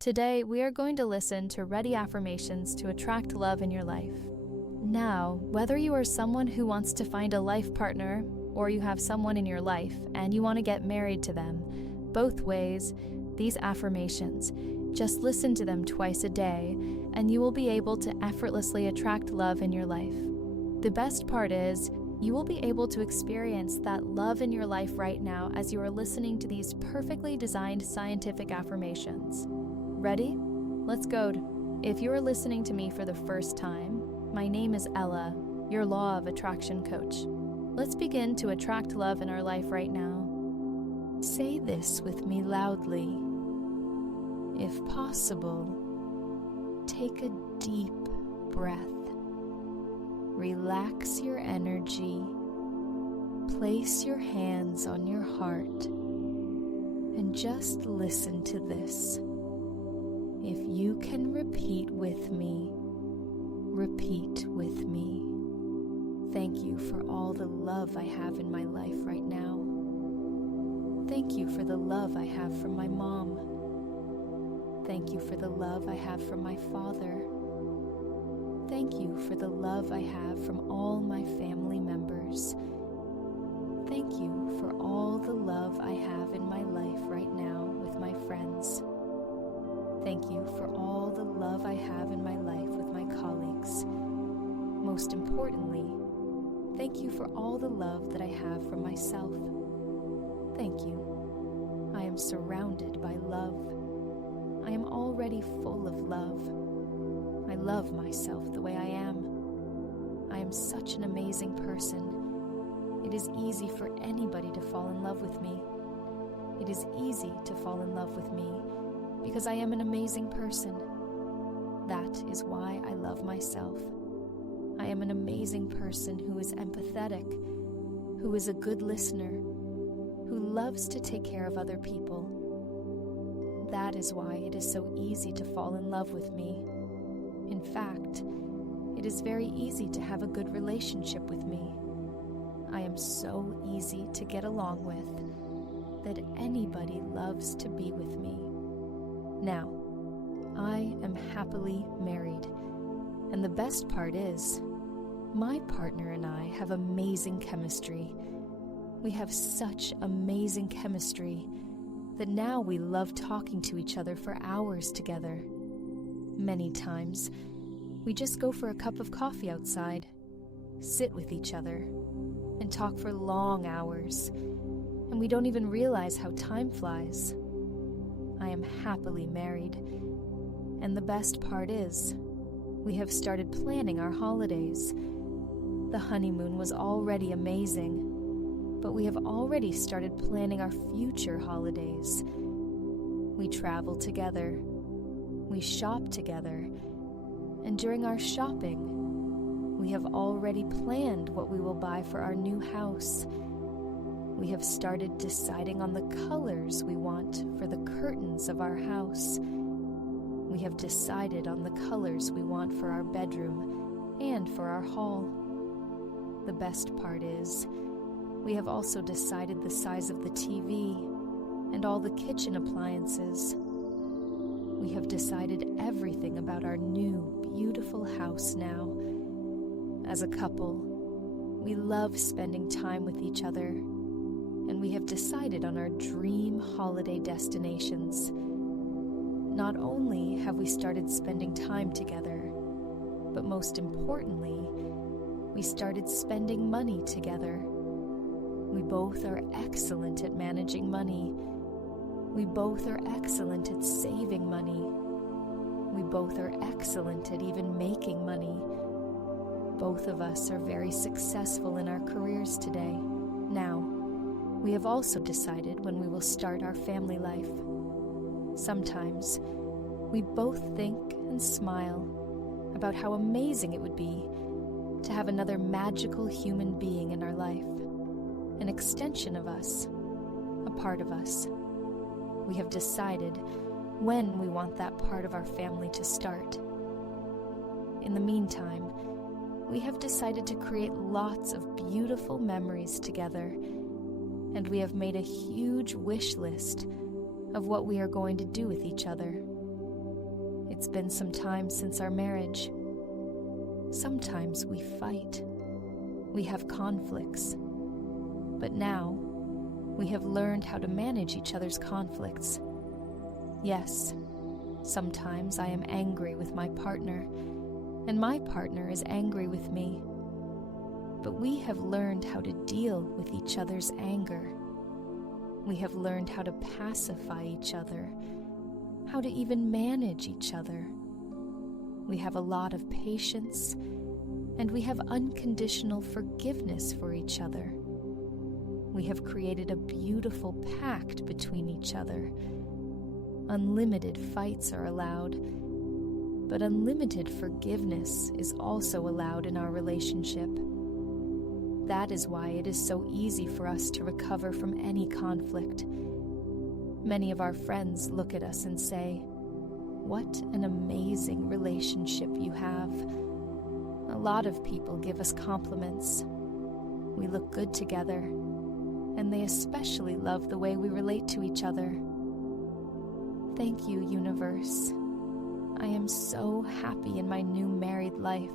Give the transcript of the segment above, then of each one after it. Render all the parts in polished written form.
Today, we are going to listen to Ready affirmations to attract love in your life. Now, whether you are someone who wants to find a life partner or you have someone in your life and you want to get married to them, both ways, these affirmations, just listen to them twice a day and you will be able to effortlessly attract love in your life. The best part is, you will be able to experience that love in your life right now as you are listening to these perfectly designed scientific affirmations. Ready? Let's go. If you are listening to me for the first time, my name is Ella, your Law of Attraction coach. Let's begin to attract love in our life right now. Say this with me loudly. If possible, take a deep breath. Relax your energy. Place your hands on your heart and just listen to this. If you can repeat with me, repeat with me. Thank you for all the love I have in my life right now. Thank you for the love I have from my mom. Thank you for the love I have from my father. Thank you for the love I have from all my family members. Thank you for all the love I have in my life right now with my friends. Thank you for all the love I have in my life with my colleagues. Most importantly, thank you for all the love that I have from myself. Thank you. I am surrounded by love. I am already full of love. I love myself the way I am. I am such an amazing person. It is easy for anybody to fall in love with me. It is easy to fall in love with me because I am an amazing person. That is why I love myself. I am an amazing person who is empathetic, who is a good listener, who loves to take care of other people. That is why it is so easy to fall in love with me. In fact, it is very easy to have a good relationship with me. I am so easy to get along with that anybody loves to be with me. Now, I am happily married, and the best part is, my partner and I have amazing chemistry. We have such amazing chemistry that now we love talking to each other for hours together. Many times, we just go for a cup of coffee outside, sit with each other, and talk for long hours, and we don't even realize how time flies. I am happily married, and the best part is, we have started planning our holidays. The honeymoon was already amazing, but we have already started planning our future holidays. We travel together, we shop together, and during our shopping, we have already planned what we will buy for our new house. We have started deciding on the colors we want for the curtains of our house. We have decided on the colors we want for our bedroom and for our hall. The best part is, we have also decided the size of the TV and all the kitchen appliances. We have decided everything about our new, beautiful house now. As a couple, we love spending time with each other, and we have decided on our dream holiday destinations. Not only have we started spending time together, but most importantly, we started spending money together. We both are excellent at managing money. We both are excellent at saving money. We both are excellent at even making money. Both of us are very successful in our careers today. Now, we have also decided when we will start our family life. Sometimes, we both think and smile about how amazing it would be to have another magical human being in our life, an extension of us, a part of us. We have decided when we want that part of our family to start. In the meantime, we have decided to create lots of beautiful memories together, and we have made a huge wish list of what we are going to do with each other. It's been some time since our marriage. Sometimes we fight. We have conflicts. But now, we have learned how to manage each other's conflicts. Yes, sometimes I am angry with my partner, and my partner is angry with me. But we have learned how to deal with each other's anger. We have learned how to pacify each other, how to even manage each other. We have a lot of patience, and we have unconditional forgiveness for each other. We have created a beautiful pact between each other. Unlimited fights are allowed, but unlimited forgiveness is also allowed in our relationship. That is why it is so easy for us to recover from any conflict. Many of our friends look at us and say, "What an amazing relationship you have." A lot of people give us compliments. We look good together, and they especially love the way we relate to each other. Thank you, universe. I am so happy in my new married life.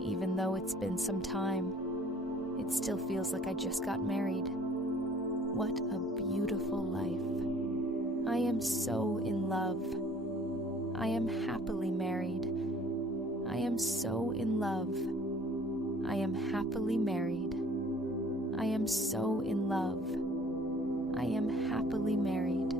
Even though it's been some time, it still feels like I just got married. What a beautiful life. I am so in love. I am happily married. I am so in love. I am happily married. I am so in love. I am happily married.